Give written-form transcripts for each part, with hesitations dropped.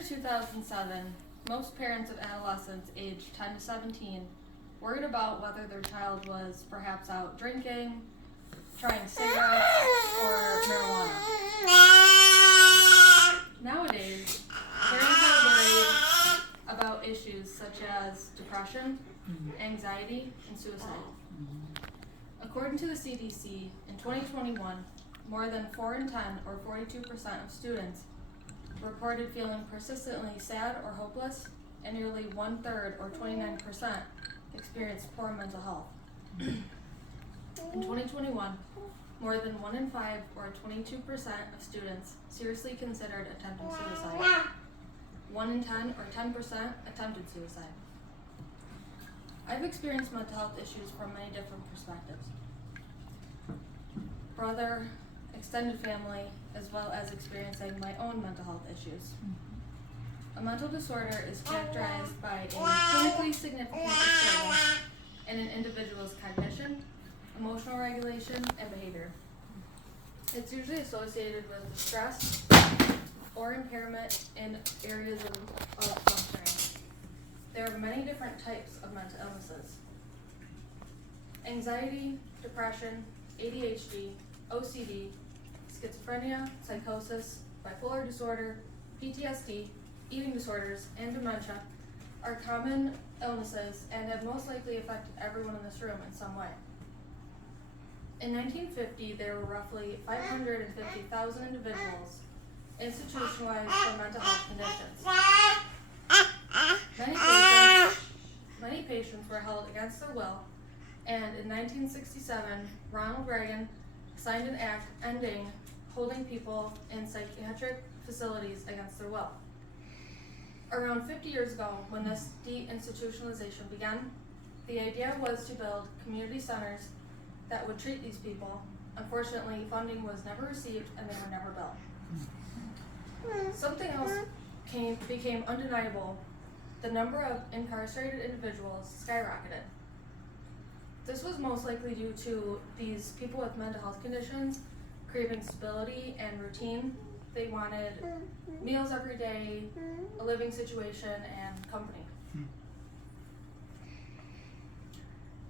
to 2007, most parents of adolescents aged 10 to 17 worried about whether their child was perhaps out drinking, trying cigarettes, or marijuana. Nowadays, parents are worried about issues such as depression, anxiety, and suicide. According to the CDC, in 2021, more than 4 in 10, or 42% of students, reported feeling persistently sad or hopeless, and nearly 1/3, or 29%, experienced poor mental health. In 2021, more than 1 in 5, or 22% of students seriously considered attempting suicide. 1 in 10, or 10%, attempted suicide. I've experienced mental health issues from many different perspectives. Brother, extended family, as well as experiencing my own mental health issues. A mental disorder is characterized by a clinically significant disturbance in an individual's cognition, emotional regulation, and behavior. It's usually associated with stress or impairment in areas of functioning. There are many different types of mental illnesses. Anxiety, depression, ADHD, OCD, schizophrenia, psychosis, bipolar disorder, PTSD, eating disorders, and dementia are common illnesses and have most likely affected everyone in this room in some way. In 1950, there were roughly 550,000 individuals institutionalized for mental health conditions. Many patients were held against their will, and in 1967, Ronald Reagan signed an act ending holding people in psychiatric facilities against their will. Around 50 years ago, when this deinstitutionalization began, the idea was to build community centers that would treat these people. Unfortunately, funding was never received and they were never built. Something else became undeniable. The number of incarcerated individuals skyrocketed. This was most likely due to these people with mental health conditions craving stability and routine. They wanted meals every day, a living situation, and company.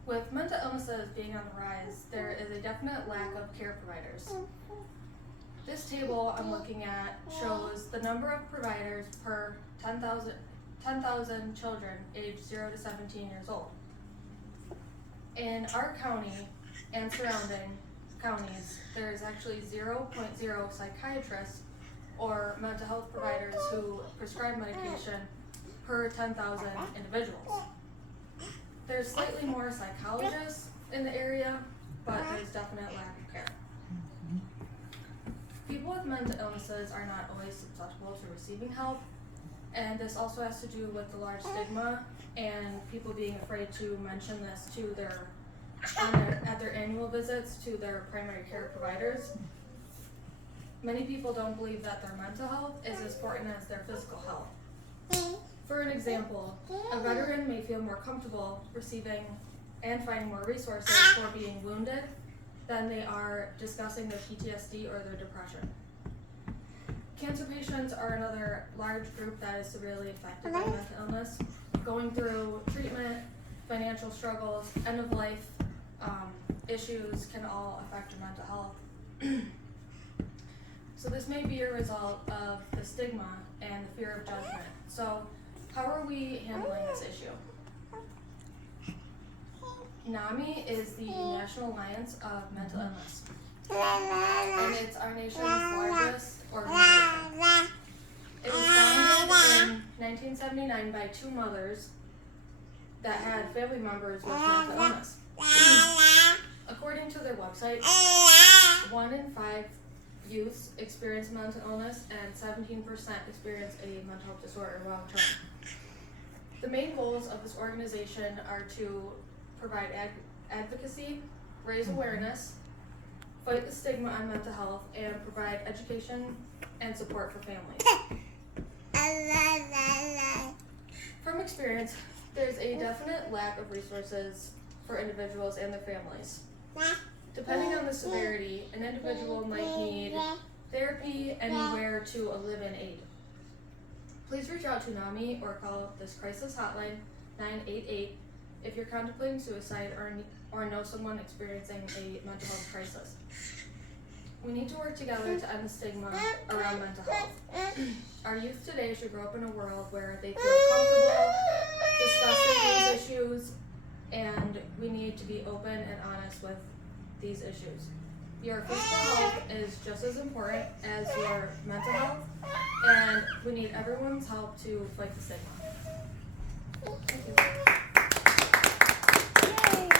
With mental illnesses being on the rise, there is a definite lack of care providers. This table I'm looking at shows the number of providers per 10,000 children aged 0 to 17 years old. In our county and surrounding counties, there is actually 0.0 psychiatrists or mental health providers who prescribe medication per 10,000 individuals. There's slightly more psychologists in the area, but there's definite lack of care. People with mental illnesses are not always susceptible to receiving help, and this also has to do with the large stigma and people being afraid to mention this to at their annual visits to their primary care providers. Many people don't believe that their mental health is as important as their physical health. For an example, a veteran may feel more comfortable receiving and finding more resources for being wounded than they are discussing their PTSD or their depression. Cancer patients are another large group that is severely affected by mental illness, going through treatment, financial struggles, end of life issues can all affect your mental health. So this may be a result of the stigma and the fear of judgment. So how are we handling this issue? NAMI is the National Alliance of Mental Illness, and it's our nation's largest organization. It was founded in 1979 by 2 mothers that had family members with mental illness. According to their website, 1 in 5 youths experience mental illness and 17% experience a mental health disorder long term. The main goals of this organization are to provide advocacy, raise awareness, fight the stigma on mental health, and provide education and support for families. From experience, there's a definite lack of resources for individuals and their families. Depending on the severity, an individual might need therapy, anywhere to a live-in aid. Please reach out to NAMI or call this crisis hotline 988 if you're contemplating suicide or know someone experiencing a mental health crisis. We need to work together to end the stigma around mental health. Our youth today should grow up in a world where they feel comfortable discussing these issues, and we need to be open and honest with these issues. Your physical health is just as important as your mental health, and we need everyone's help to fight the stigma. Thank you. Yay.